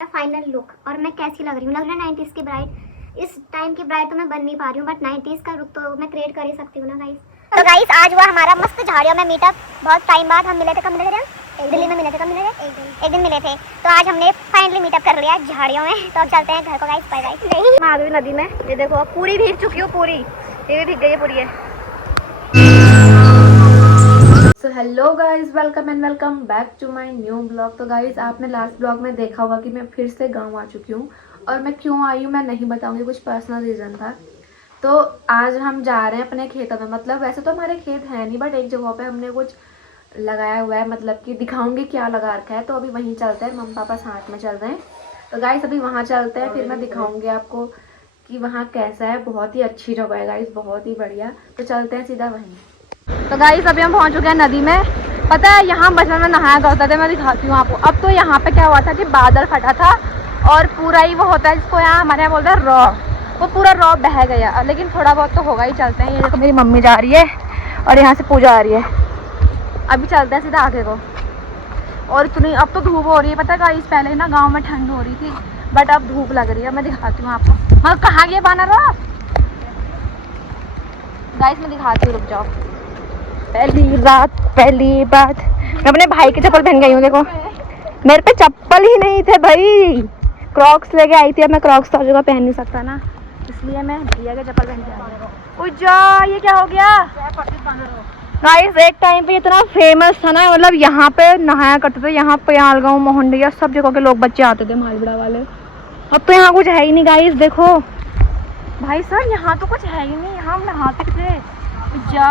Final look और मैं कैसी लग रही हूँ। लग रहा है 90s की ब्राइड। इस टाइम की ब्राइड तो मैं बन नहीं पा रही हूँ, बट 90s का लुक तो मैं क्रिएट कर ही सकती हूँ ना गाइस। तो गाइस आज हुआ हमारा मस्त झाड़ियों में मीटअप। बहुत टाइम बाद हम मिले थे। कब मिले थे हम? दिल्ली में मिले थे। कब मिले थे? एक दिन मिले थे। तो आज हमने फाइनली मीटअप कर लिया झाड़ियों में। तो अब चलते हैं घर को गाइस। Bye bye. मैं आ गई नदी में। ये देखो पूरी भीग चुकी हूँ, पूरी ये भी भीग गई है पूरी है। So hello guys, welcome and welcome back to my new blog. तो गाइज आपने लास्ट ब्लॉग में देखा होगा कि मैं फिर से गांव आ चुकी हूँ। और मैं क्यों आई हूँ मैं नहीं बताऊंगी, कुछ पर्सनल रीज़न था। तो आज हम जा रहे हैं अपने खेतों में। मतलब वैसे तो हमारे खेत हैं नहीं, बट एक जगह पे हमने कुछ लगाया हुआ है। मतलब कि दिखाऊंगी क्या लगा रखा है। तो अभी वहीं चलते हैं, मम्मी पापा साथ में चल रहे हैं। तो गाइज अभी वहाँ चलते हैं, फिर मैं दिखाऊंगी आपको कि वहाँ कैसा है। बहुत ही अच्छी जगह है गाइज, बहुत ही बढ़िया। तो चलते हैं सीधा वहीं। तो गाइस अभी हम पहुंच चुके हैं नदी में। पता है यहाँ बचपन में नहाया करते थे, मैं दिखाती हूँ आपको। अब तो यहाँ पे क्या हुआ था कि बादल फटा था और पूरा ही वो होता है जिसको यहाँ हमारे यहाँ बोलते हैं रॉ, वो पूरा रॉ बह गया। लेकिन थोड़ा बहुत तो होगा ही। चलते हैं। ये देखो मेरी मम्मी जा रही है और यहाँ से पूजा आ रही है। अभी चलते हैं सीधा आगे को। और इतनी अब तो धूप हो रही है। पता है गाइस पहले ना गाँव में ठंड हो रही थी, बट अब धूप लग रही है। मैं दिखाती हूँ आपको। हाँ कहाँ गया बाना रॉ गाइस, मैं दिखाती हूँ, रुक जाओ। पहली रात पहली बात, मैं अपने भाई की चप्पल पहन गई हूँ। देखो मेरे पे चप्पल ही नहीं थे भाई, क्रॉक्स लेके आई थी। अब मैं क्रॉक्स तो जगह पहन नहीं सकता ना, इसलिए मैं भैया के चप्पल पहन के आ गई। उज्जा ये क्या हो गया गाइस। एक टाइम पे इतना फेमस था ना, मतलब यहाँ पे नहाया करते थे। यहाँ पे यालगांव मोहंडिया सब जगह के लोग बच्चे आते थे, मालबड़ा वाले। अब तो यहाँ कुछ है ही नहीं गाइस। देखो भाई सर यहाँ तो कुछ है ही नहीं। यहाँ हम नहाते थे। उज्जा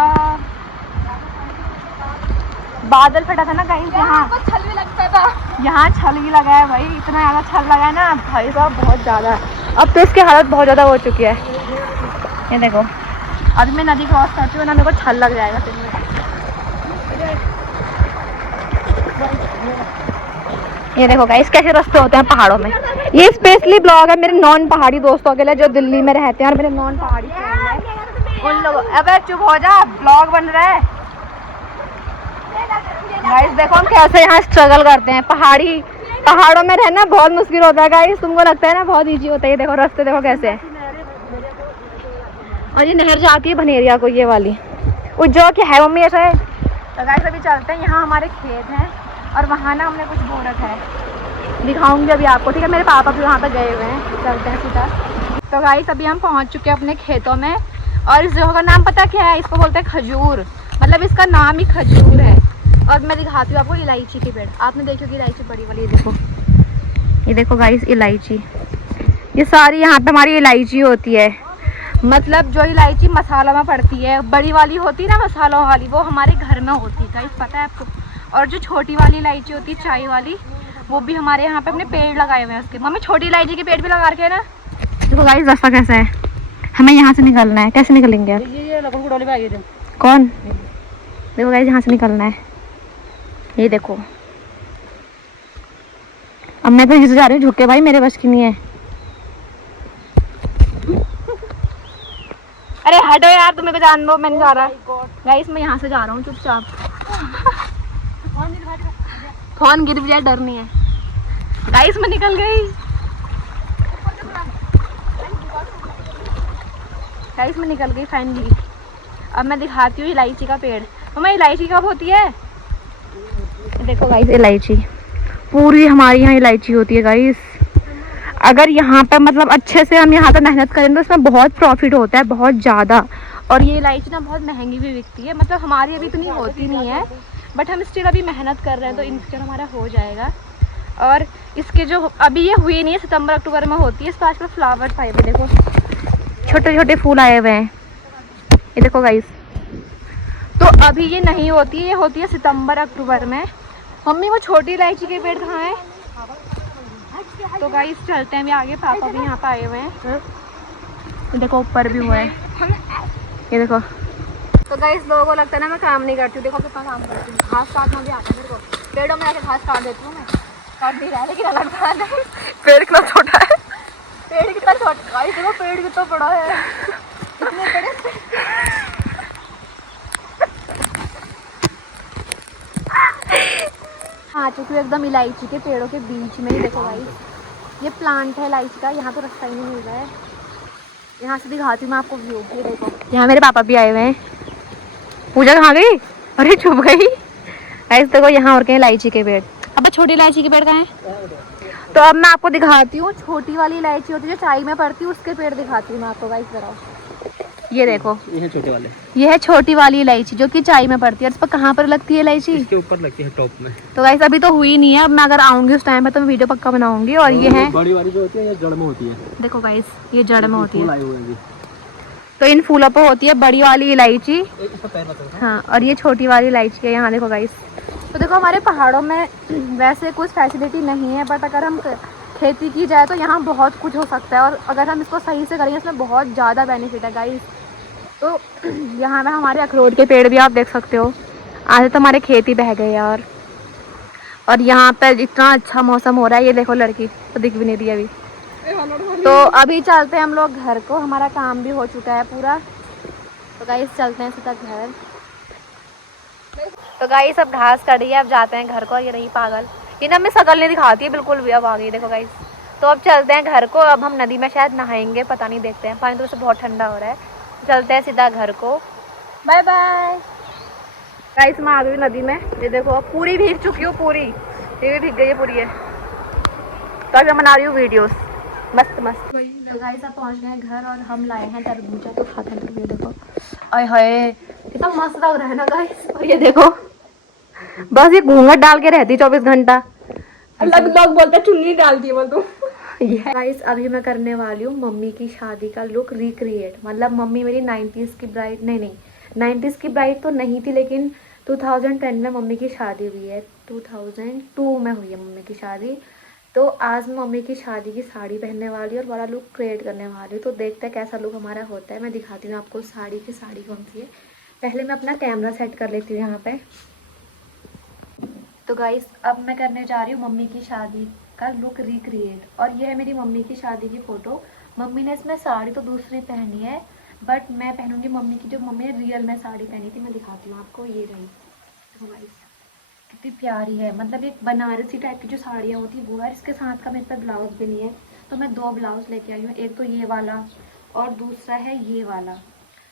बादल फटा था ना गाइस, यहाँ छल भी लगता था। यहाँ छल भी लगा है भाई, इतना ज़्यादा छल लगा है ना भाई साहब, बहुत ज़्यादा। अब तो इसकी हालत बहुत ज़्यादा हो चुकी है। ये देखो अभी मैं नदी क्रॉस करती हूँ ना, मेरे को छल लग जाएगा फिर में। ये देखो गाइस कैसे रास्ते होते हैं पहाड़ों में। ये स्पेशली ब्लॉग है मेरे नॉन पहाड़ी दोस्तों के लिए जो दिल्ली में रहते हैं और मेरे नॉन पहाड़ी फ्रेंड हैं उन लोगों। अबे चुप हो जा, ब्लॉग बन रहा है। गाइस देखो हम कैसे यहाँ स्ट्रगल करते हैं। पहाड़ों में रहना बहुत मुश्किल होता है गाइस। तुमको लगता है ना बहुत इजी होता है। ये देखो रास्ते देखो कैसे है। और ये नहर जाती है भनेरिया को, ये वाली उज्जो की है मम्मी ऐसा है। तो गाइस अभी चलते हैं। यहाँ हमारे खेत हैं और वहाँ ना हमने कुछ बो रखा है, दिखाऊंगी अभी आपको, ठीक है। मेरे पापा भी वहाँ पर गए हुए हैं। चलते हैं सीधा। तो गाइस अभी हम पहुँच चुके हैं अपने खेतों में। और इस जगह का नाम पता क्या है? इसको बोलते हैं खजूर, मतलब इसका नाम ही खजूर है। और मैं दिखाती हूँ आपको इलायची के पेड़। आपने देखी होगी इलायची बड़ी वाली। ये देखो गाइस इलायची, ये सारी यहाँ पे हमारी इलायची होती है। मतलब जो इलायची मसाला में पड़ती है, बड़ी वाली होती है ना मसालों वाली, वो हमारे घर में होती है गाइस, पता है आपको। और जो छोटी वाली इलायची होती है चाय वाली, वो भी हमारे यहाँ पे अपने पेड़ लगाए हुए हैं उसके। मम्मी छोटी इलायची के पेड़ भी लगा रखे है ना। देखो गाइस रास्ता कैसा है, हमें यहाँ से निकलना है। कैसे निकलेंगे आप? कौन? देखो गाइस यहाँ से निकलना है। ये देखो अब मैं तो इधर जा रही हूँ झुक के, भाई मेरे बस की नहीं है। अरे हटो यार, तुम्हें को जान दो, मैं नहीं जा रहा। गाइस मैं यहाँ से जा रहा हूँ चुपचाप। फोन गिर भी जाए डर नहीं है। गाइस मैं निकल गई। गाइस मैं निकल गई फाइनली। अब मैं दिखाती हूँ इलायची का पेड़। मम्मा इलायची कब होती है? देखो गाइस इलायची पूरी हमारी यहाँ इलायची होती है गाइस। अगर यहाँ पे मतलब अच्छे से हम यहाँ पे मेहनत करें तो इसमें बहुत प्रॉफिट होता है, बहुत ज़्यादा। और ये इलायची ना बहुत महंगी भी बिकती है। मतलब हमारी अभी इतनी होती नहीं है, बट हम स्टिल अभी मेहनत कर रहे हैं, तो इन फ्यूचर हमारा हो जाएगा। और इसके जो अभी ये हुई नहीं है, सितंबर अक्टूबर में होती है। इस पर आजकल फ्लावर्स आए हुए, देखो छोटे छोटे फूल आए हुए हैं। ये देखो गाइस, तो अभी ये नहीं होती है, ये होती है सितंबर अक्टूबर में। मम्मी वो छोटी इलायची के पेड़ कहाँ है? तो गाइस चलते हैं अभी आगे। पापा भी यहाँ पे आए हुए हैं। देखो ऊपर भी हुआ है, ये देखो। तो गाइस लोगों को लगता है ना मैं काम नहीं करती हूँ। देखो कितना काम करती हूँ। घास काटना भी आता है मेरे को। पेड़ों में आके घास काट देती हूँ मैं। काट नहीं रहा है लेकिन अलग बात है। पेड़ कितना छोटा है, पेड़ कितना छोटा गाइस। देखो पेड़ कितना बड़ा है, कितने बड़े। आ चुकी हूँ एकदम इलायची के पेड़ों के बीच में ही। देखो गाइस ये प्लांट है इलायची का, यहाँ तो रास्ता ही नहीं मिल रहा है। यहाँ से दिखाती हूँ मैं आपको व्यू। ये देखो, यहाँ मेरे पापा भी आए हुए हैं। पूजा कहाँ गई? अरे छुप गई। ऐसे देखो यहाँ और कहीं इलायची के पेड़। अब छोटी इलायची के पेड़ कहाँ है? तो अब मैं आपको दिखाती हूँ, छोटी वाली इलायची होती है जो चाय में पड़ती है, उसके पेड़ दिखाती हूँ मैं आपको गाइस। जरा ये देखो, ये है छोटे वाले, ये है छोटी वाली इलायची जो कि चाय में पड़ती है। इस पर कहाँ पर लगती है इलायची? इसके ऊपर लगती है टॉप में। तो गाइस अभी तो हुई नहीं है, अब मैं अगर आऊंगी उस टाइम पे तो मैं वीडियो पक्का बनाऊंगी। और ये है बड़ी वाली जो होती है ये जड़ में होती है। देखो गाइस, ये जड़ में होती है। आए हुए हैं तो इन फूलों पर होती है बड़ी वाली इलायची। इसका पैर बताओ। हाँ, और ये छोटी वाली इलायची है। यहाँ देखो गाइस। तो देखो हमारे पहाड़ों में वैसे कुछ फैसिलिटी नहीं है, बट अगर हम खेती की जाए तो यहाँ बहुत कुछ हो सकता है। और अगर हम इसको सही से करेंगे इसमें बहुत ज़्यादा बेनिफिट है गाइस। तो यहाँ में हमारे अखरोट के पेड़ भी आप देख सकते हो। आज तो हमारे खेत ही बह गए यार। और यहाँ पर इतना अच्छा मौसम हो रहा है। ये देखो लड़की तो दिख भी नहीं रही अभी। तो अभी चलते हैं हम लोग घर को, हमारा काम भी हो चुका है पूरा। तो गाइस चलते हैं सीधा घर। तो गाइस अब घास कट रही है, अब जाते हैं घर को। ये रही पागल, ये ना हमें शकल नहीं दिखाती है बिल्कुल भी। अब आ गई देखो गाइस। तो अब चलते हैं घर को। अब हम नदी में शायद नहाएंगे, पता नहीं, देखते हैं। पानी तो वैसे बहुत ठंडा हो रहा है। चलते हैं सीधा घर को। Bye bye guys. मैं आ गई नदी में। ये देखो अब पूरी भीग चुकी हूँ, पूरी ये भी भीग गई है पूरी है। तो अब मैं बना रही हूँ वीडियोस मस्त मस्त। तो गाइस अब पहुँच गए घर और हम लाए हैं तरबूजा। तो खाते हैं तरबूजा। देखो आय हाय कितना मस्त लग रहा है ना गाइस। और ये देखो बस ये घूंघट डाल के रहती 24 घंटा। लोग बोलते चुन्नी डालती है बोल तू। गाइस अभी मैं करने वाली हूँ मम्मी की शादी का लुक रिक्रिएट। मतलब मम्मी मेरी 90s की ब्राइड नहीं 90s की ब्राइड तो नहीं थी, लेकिन 2010 में मम्मी की शादी हुई है। 2002 में हुई है मम्मी की शादी। तो आज मैं मम्मी की शादी की साड़ी पहनने वाली हूँ और बड़ा लुक क्रिएट करने वाली हूँ। तो देखते हैं कैसा लुक हमारा होता है। मैं दिखाती हूँ आपको साड़ी की साड़ी कौन सी है। पहले मैं अपना कैमरा सेट कर लेती हूँ यहाँ पे। तो गाइस अब मैं करने जा रही हूँ मम्मी की शादी का लुक रिक्रिएट। और ये है मेरी मम्मी की शादी की फ़ोटो। मम्मी ने इसमें साड़ी तो दूसरी पहनी है, बट मैं पहनूंगी मम्मी की जो मम्मी ने रियल में साड़ी पहनी थी। मैं दिखाती हूँ आपको। ये रही देखो गाइस कितनी प्यारी है। मतलब एक बनारसी टाइप की जो साड़ियाँ होती वो है। इसके साथ का मेरे पास ब्लाउज भी नहीं है, तो मैं 2 ब्लाउज लेके आई हूँ। एक तो ये वाला और दूसरा है ये वाला।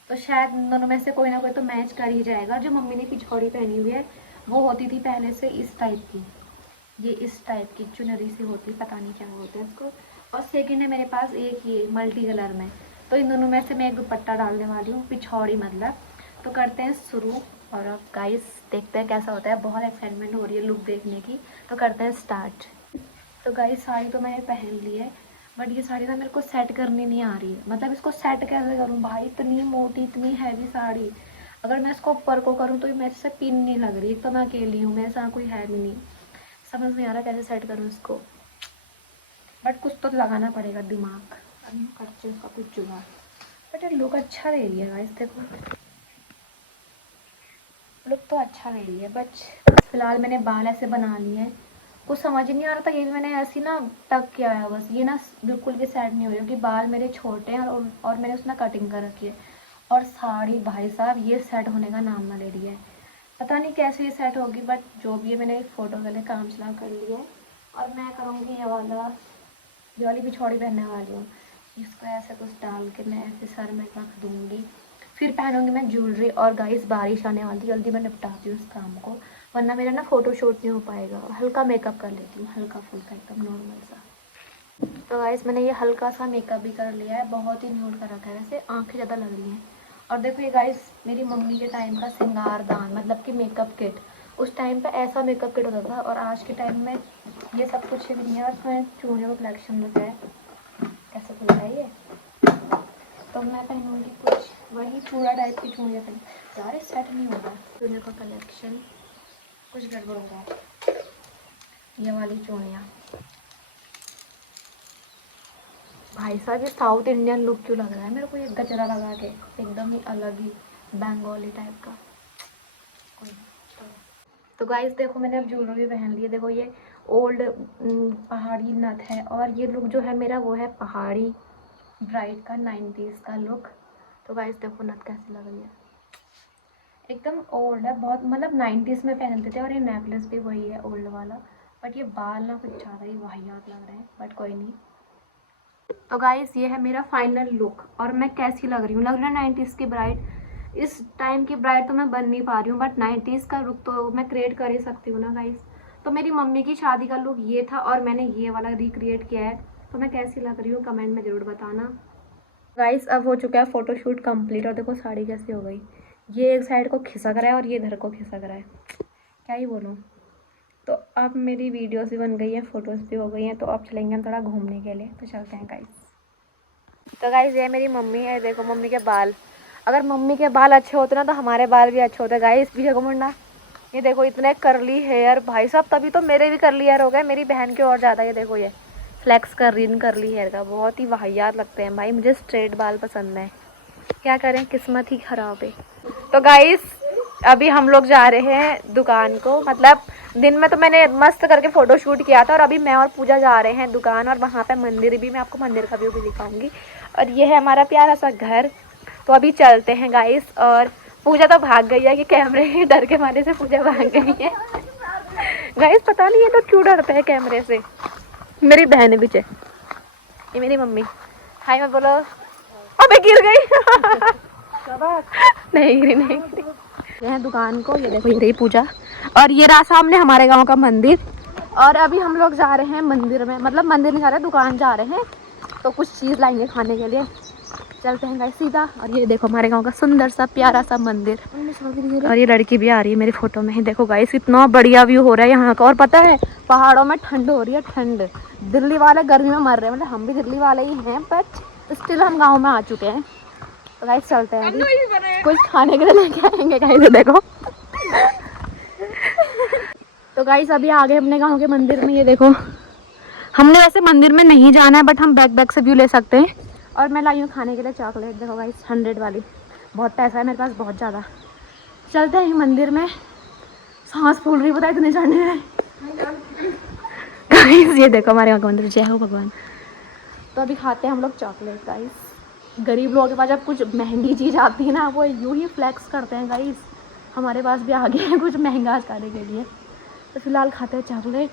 तो शायद इन दोनों में से कोई ना कोई तो मैच कर ही जाएगा। जो मम्मी ने पिछौड़ी पहनी हुई है वो होती थी पहले से इस टाइप की, ये इस टाइप की चुनरी से होती, पता नहीं क्या बोलते हैं इसको। और सेकंड है मेरे पास एक ये मल्टी कलर में। तो इन दोनों में से मैं एक दुपट्टा डालने वाली हूँ, पिछौड़ी मतलब। तो करते हैं शुरू। और अब गाइस देखते हैं कैसा होता है। बहुत एक्साइटमेंट हो रही है लुक देखने की। तो करते हैं स्टार्ट। तो गाइस साड़ी तो मैंने पहन ली है, बट ये साड़ी ना मेरे को सेट करनी नहीं आ रही है। मतलब इसको सेट कैसे करूँ भाई, इतनी मोटी इतनी हैवी साड़ी। अगर मैं इसको ऊपर को करूँ तो मेरे से पिन नहीं लग रही। एक तो मैं अकेली हूँ, मेरे साथ कोई है भी नहीं। समझ नहीं आ रहा कैसे सेट करूँ इसको, बट कुछ तो लगाना पड़ेगा दिमाग। करते उसका कुछ जुगाड़। बट ये लुक अच्छा दे रही है गाइस। देखो लुक तो अच्छा दे रही है। बट फिलहाल मैंने बाल ऐसे बना लिए हैं, कुछ समझ ही नहीं आ रहा था। ये मैंने ऐसी ना टक किया है बस। ये ना बिल्कुल भी सेट नहीं हो रही क्योंकि बाल मेरे छोटे हैं और मैंने उसमें कटिंग कर रखी है। और साड़ी भाई साहब ये सेट होने का नाम ना ले रही है। पता नहीं कैसे ये सेट होगी, बट जो भी है मैंने फ़ोटो के लिए काम चला कर लिया है। और मैं करूँगी ये वाली पिछौड़ी पहनने वाली हूँ। इसको ऐसे कुछ डाल के मैं ऐसे सर में रख दूँगी, फिर पहनूंगी मैं ज्वेलरी। और गाइस बारिश आने वाली, जल्दी मैं निपटाती हूँ इस काम को, वरना मेरा ना फ़ोटो शूट नहीं हो पाएगा। हल्का मेकअप कर लेती हूँ, हल्का फुल्का एकदम नॉर्मल सा। तो गाइस मैंने ये हल्का सा मेकअप भी कर लिया है, बहुत ही न्यूड कर रखा है। वैसे आँखें ज़्यादा लग रही हैं। और देखो ये गाइस मेरी मम्मी के टाइम का सिंगारदान, मतलब कि मेकअप किट। उस टाइम पे ऐसा मेकअप किट होता था, और आज के टाइम में ये सब कुछ भी नहीं है। और इसमें चूड़ियों का कलेक्शन रखा है, कैसे खुलता है ये। तो मैं पहनूंगी कुछ वही चूड़ा टाइप की चूड़ियाँ पहन। यार सेट नहीं होगा चूड़ियों का कलेक्शन, कुछ गड़बड़ हो रहा है। ये वाली चूड़ियाँ भाई साहब, ये साउथ इंडियन लुक क्यों लग रहा है मेरे को, ये गजरा लगा के एकदम ही अलग ही बंगाली टाइप का। तो गाइस देखो मैंने अब ज्वेलरी पहन ली है। देखो ये ओल्ड पहाड़ी नथ है, और ये लुक जो है मेरा वो है पहाड़ी ब्राइड का 90s का लुक। तो गाइस देखो नथ कैसी लग रही है, एकदम ओल्ड है बहुत। मतलब 90s में पहनते थे, और ये नेकलेस भी वही है ओल्ड वाला। बट ये बाल ना कुछ ज़्यादा ही वाहियात लग रहे हैं, बट कोई नहीं। तो गाइस ये है मेरा फाइनल लुक, और मैं कैसी लग रही हूँ? लग रही है 90s की ब्राइड। इस टाइम की ब्राइड तो मैं बन नहीं पा रही हूँ, बट 90s का लुक तो मैं क्रिएट कर ही सकती हूँ ना गाइस। तो मेरी मम्मी की शादी का लुक ये था, और मैंने ये वाला रिक्रिएट किया है। तो मैं कैसी लग रही हूँ कमेंट में ज़रूर बताना गाइस। अब हो चुका है फ़ोटोशूट कंप्लीट, और देखो साड़ी कैसी हो गई। ये एक साइड को खिसक रहा है और ये इधर को खिसक रहा है, क्या ही बोलूँ। तो अब मेरी वीडियोस भी बन गई है, फ़ोटोज़ भी हो गई हैं, तो अब चलेंगे हम थोड़ा घूमने के लिए। तो चलते हैं गाइस। तो गाइस ये मेरी मम्मी है, देखो मम्मी के बाल। अगर मम्मी के बाल अच्छे होते ना तो हमारे बाल भी अच्छे होते गाइस। पीछे को मुंडा, ये देखो इतने करली हेयर भाई साहब, तभी तो मेरे भी करली हेयर हो गए, मेरी बहन के और ज़्यादा। ये देखो ये फ्लैक्स कर रही है करली हेयर का, बहुत ही वाहियात लगते हैं भाई। मुझे स्ट्रेट बाल पसंद है, क्या करें, किस्मत ही ख़राब है। तो गाइस अभी हम लोग जा रहे हैं दुकान को, मतलब दिन में तो मैंने मस्त करके फ़ोटो शूट किया था, और अभी मैं और पूजा जा रहे हैं दुकान, और वहाँ पे मंदिर भी, मैं आपको मंदिर का व्यू भी दिखाऊंगी। और ये है हमारा प्यारा सा घर। तो अभी चलते हैं गाइस। और पूजा तो भाग गई है कि कैमरे के डर के मारे से पूजा भाग गई है गाइस। पता नहीं ये तो क्यों डरते हैं कैमरे से। मेरी बहन है पीछे, ये मेरी मम्मी। हाय मैं बोलो, अबे गिर गई नहीं गिरी नहीं गिरी। ये है दुकान को, ये देखो ये रही पूजा, और ये रहा सामने हमारे गांव का मंदिर। और अभी हम लोग जा रहे हैं मंदिर में, मतलब मंदिर नहीं जा रहे, दुकान जा रहे हैं। तो कुछ चीज़ लाएंगे खाने के लिए, चलते हैं गाइस सीधा। और ये देखो हमारे गांव का सुंदर सा प्यारा सा मंदिर, और ये लड़की भी आ रही है मेरी फोटो में ही। देखो गाइस कितना बढ़िया व्यू हो रहा है यहाँ का। और पता है पहाड़ों में ठंड हो रही है, ठंड। दिल्ली वाले गर्मी में मर रहे हैं, मतलब हम भी दिल्ली वाले ही हैं, बट स्टिल हम गाँव में आ चुके हैं। तो गाइस चलते हैं, अभी कुछ खाने के लिए लेके आएंगे गाइस। देखो तो गाइस अभी आ गए अपने गांव के मंदिर में। ये देखो हमने वैसे मंदिर में नहीं जाना है, बट हम बैक से व्यू ले सकते हैं। और मैं लाई हूँ खाने के लिए चॉकलेट, देखो गाइस 100 वाली। बहुत पैसा है मेरे पास, बहुत ज़्यादा। चलते हैं मंदिर में, सांस फूल रही पता है इतने चढ़ने में गाइस। ये देखो हमारे गाँव का मंदिर, जय हो भगवान। तो अभी खाते हैं हम लोग चॉकलेट गाइस। गरीब लोगों के पास जब कुछ महंगी चीज़ आती है ना, वो यूँ ही फ्लैक्स करते हैं गाइस। हमारे पास भी आ गए हैं कुछ महंगा खाने के लिए, तो फिलहाल खाते हैं चॉकलेट।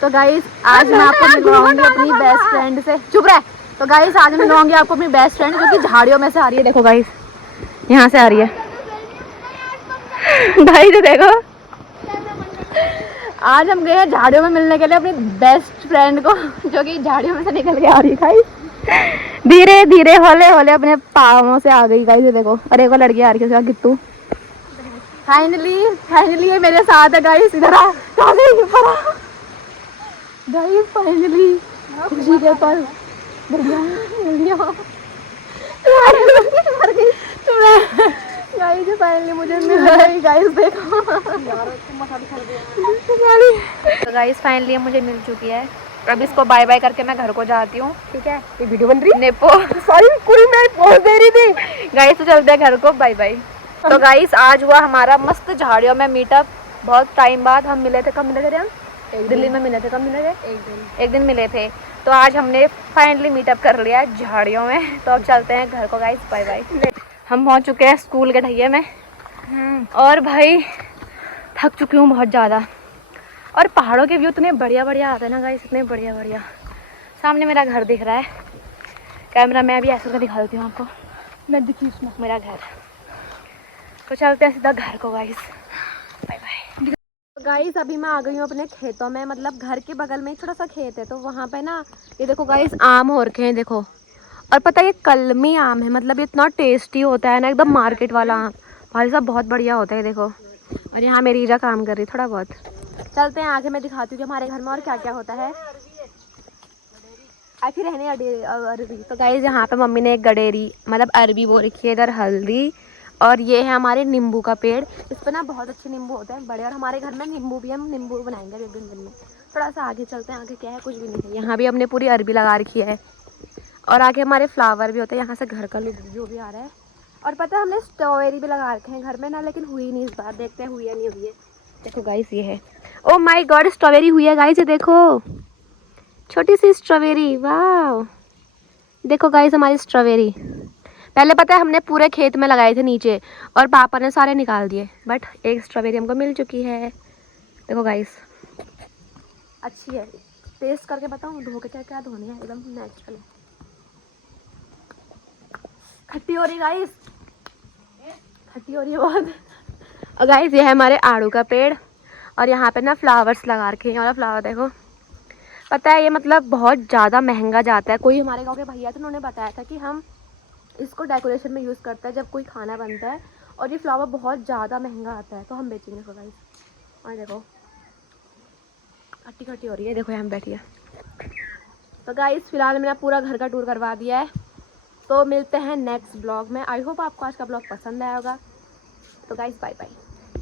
तो गाइस आज मैं आपको मिलवाऊंगी अपनी बेस्ट फ्रेंड से। चुप रहे। तो गाइस आज मैं मिलवाऊंगी आपको अपनी बेस्ट फ्रेंड, जो कि झाड़ियों में से आ रही है। देखो गाइस यहाँ से आ रही है गाइस, देखो आज हम गए हैं झाड़ियों में मिलने के लिए अपनी बेस्ट फ्रेंड को, जो कि झाड़ियों में से निकल के आ रही है गाइस। धीरे धीरे हौले हौले अपने पाँवों से आ गई गाइस। देखो अरे वो लड़की आ रही है उसका गिट्टू। फाइनली ये मेरे साथ है गाइस। इधर आ गाइस, फाइनली खुशी के पल। गाइस फाइनली मुझे मिल गई गाइस, देखो तो गाइस फाइनली मुझे मिल चुकी है। अब इसको बाय बाय करके मैं घर को जाती हूँ, ठीक है। ये वीडियो बन रही नेपो, सॉरी पूरी मैं पोज दे रही थी गाइस। तो चलते हैं घर को, बाय बाय। तो गाइस आज हुआ हमारा मस्त झाड़ियों में मीटअप। बहुत टाइम बाद हम मिले थे। कब मिले थे हम? दिल्ली में मिले थे। कब मिले थे? एक दिन मिले थे। तो आज हमने फाइनली मीटअप कर लिया झाड़ियों में। तो अब चलते हैं घर को गाइस, बाय बाय। हम पहुंच चुके हैं स्कूल के ढैये में, और भाई थक चुकी हूँ बहुत ज़्यादा। और पहाड़ों के व्यू इतने बढ़िया बढ़िया आते हैं ना गाइस, इतने बढ़िया बढ़िया। सामने मेरा घर दिख रहा है, कैमरा मैं अभी ऐसे करके दिखाती हूँ आपको। मैं दिखी उसमें मेरा घर। तो चलते हैं सीधा घर को गाइस, बाय बाय। गाइस अभी मैं आ गई हूँ अपने खेतों में, मतलब घर के बगल में एक छोटा सा खेत है। तो वहाँ पे ना ये देखो गाइस आम हो रखे हैं, देखो। और पता है ये कलमी आम है, मतलब ये इतना टेस्टी होता है ना, एकदम मार्केट वाला आम भाई साहब, बहुत बढ़िया होता है देखो। और यहाँ मेरी ईजा काम कर रही थोड़ा बहुत। चलते हैं आगे, मैं दिखाती हूँ कि हमारे घर में और क्या क्या होता है। फिर रहने अरबी। तो गाइस यहाँ पे मम्मी ने एक गडेरी मतलब अरबी बो रखी है, इधर हल्दी। और ये है हमारे नींबू का पेड़, इस पर ना बहुत अच्छे नींबू होते हैं बड़े। और हमारे घर में नींबू भी, हम नींबू बनाएंगे एक दिन में। थोड़ा सा आगे चलते हैं, आगे क्या है कुछ भी नहीं है। यहाँ भी हमने पूरी अरबी लगा रखी है, और आगे हमारे फ्लावर भी होते हैं। यहाँ से घर का लुक जो भी आ रहा है। और पता है हमने स्ट्रॉबेरी भी लगा रखे हैं घर में ना, लेकिन हुई नहीं इस बार, देखते हैं हुई या नहीं हुई है। देखो गाइस ये है, ओ माय गॉड स्ट्रॉबेरी हुई है गाइस, ये देखो छोटी सी स्ट्रॉबेरी, वाह। देखो गाइस हमारी स्ट्रॉबेरी, पहले पता है हमने पूरे खेत में लगाए थे नीचे, और पापा ने सारे निकाल दिए, बट एक स्ट्रॉबेरी हमको मिल चुकी है। देखो गाइस अच्छी है। टेस्ट करके बताऊँ, धो के क्या क्या धोनी है, एकदम नेचुरल है। खट्टी हो रही गाइस, खट्टी हो रही है बहुत। और गाइस ये है हमारे आड़ू का पेड़ और यहाँ पे ना फ्लावर्स लगा रखे हैं। और फ्लावर देखो, पता है ये मतलब बहुत ज़्यादा महंगा जाता है। कोई हमारे गांव के भैया थे, उन्होंने बताया था कि हम इसको डेकोरेशन में यूज़ करते हैं जब कोई खाना बनता है, और ये फ्लावर बहुत ज़्यादा महंगा आता है, तो हम बेचेंगे इसको गाइस। और देखो खट्टी खट्टी हो रही है, देखो यहाँ बैठी है। तो गाइस फिलहाल मैंने पूरा घर का टूर करवा दिया है, तो मिलते हैं नेक्स्ट ब्लॉग में। आई होप आपको आज का ब्लॉग पसंद आया होगा। तो गाइस बाय बाय।